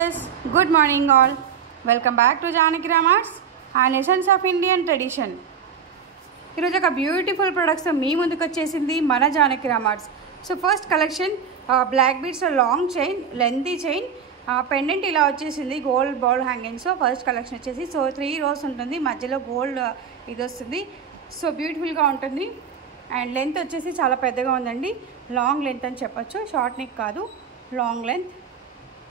Yes, good morning all. Welcome back to Janaki Ramarts and Essence of Indian Tradition. ఈరోజు ఒక beautiful products మీ ముందుకు వచ్చేసింది మన Janaki Ram Arts. So first collection black beads long chain lengthy chain pendant ఇలా వచ్చేసింది gold ball hanging. So first collection వచ్చేసి 3 rows ఉంటుంది, మధ్యలో గోల్డ్ ఇది వస్తుంది. సో బ్యూటిఫుల్గా ఉంటుంది అండ్ లెంత్ వచ్చేసి చాలా పెద్దగా ఉందండి. లాంగ్ లెంత్ అని చెప్పొచ్చు, షార్ట్ నెక్ కాదు, long length.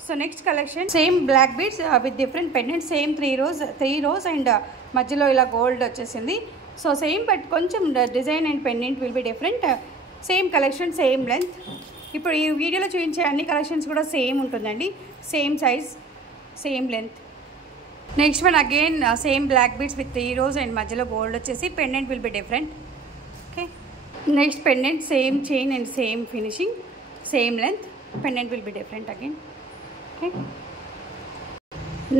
So next collection same black beads with different pendant, same 3 rows and మధ్యలో ఇలా గోల్డ్ వచ్చేసింది. సో సేమ్ బట్ కొంచెం design and pendant will be different. Same collection, same length. ఇప్పుడు ఈ వీడియోలో చూపించే అన్ని కలెక్షన్స్ కూడా సేమ్ ఉంటుందండి, same size, same length. Next one again same black beads with 3 rows and మధ్యలో గోల్డ్ వచ్చేసి pendant will be different. Okay, next pendant same chain and same finishing, same length, pendant will be different again. Okay,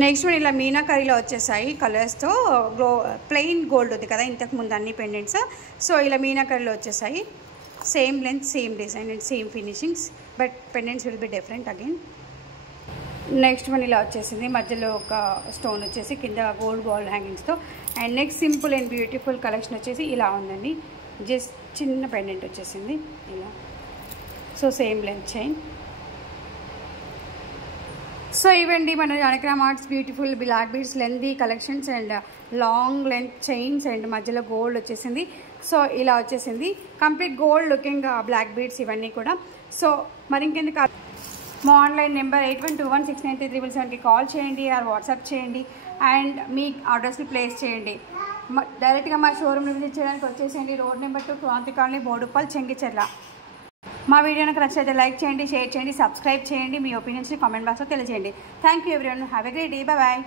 next one ఇలా మీనాకరీలో వచ్చేసాయి కలర్స్తో. Plain gold ఉంది కదా ఇంతకు ముందు అన్ని పెండెంట్స్. సో ఇలా మీనాకరీలో వచ్చేసాయి, same length, same design and same finishings, but pendants will be different again. Next one ఇలా వచ్చేసింది, మధ్యలో ఒక స్టోన్ వచ్చేసి కింద గోల్డ్ బాల్ హ్యాంగింగ్స్తో. And next simple and beautiful collection వచ్చేసి ఇలా ఉందండి, జస్ట్ చిన్న పెండెంట్ వచ్చేసింది ఇలా. So same length chain. So ఇవండి మన Janaki Ram Arts beautiful black beads lengthy collections and long length chains and మధ్యలో గోల్డ్ వచ్చేసింది. సో ఇలా వచ్చేసింది complete gold looking black beads ఇవన్నీ కూడా. సో మరి ఇంకెందుకు, మా ఆన్లైన్ నెంబర్ 8121693777కి కాల్ చేయండి ఆర్ వాట్సాప్ చేయండి అండ్ మీ ఆర్డర్స్ని ప్లేస్ చేయండి. డైరెక్ట్గా మా షోరూమ్ని విజిట్ చేయడానికి వచ్చేసేయండి. Road number 2 Kranti colony, Boduppal, Chengicherla. మా వీడియో నాకు నచ్చితే లైక్ చేయండి, షేర్ చేయండి, సబ్స్క్రైబ్ చేయండి. మీ ఒపీనియన్స్ని కామెంట్ బాక్స్లో తెలియజేయండి. Thank you everyone, have a great day, bye.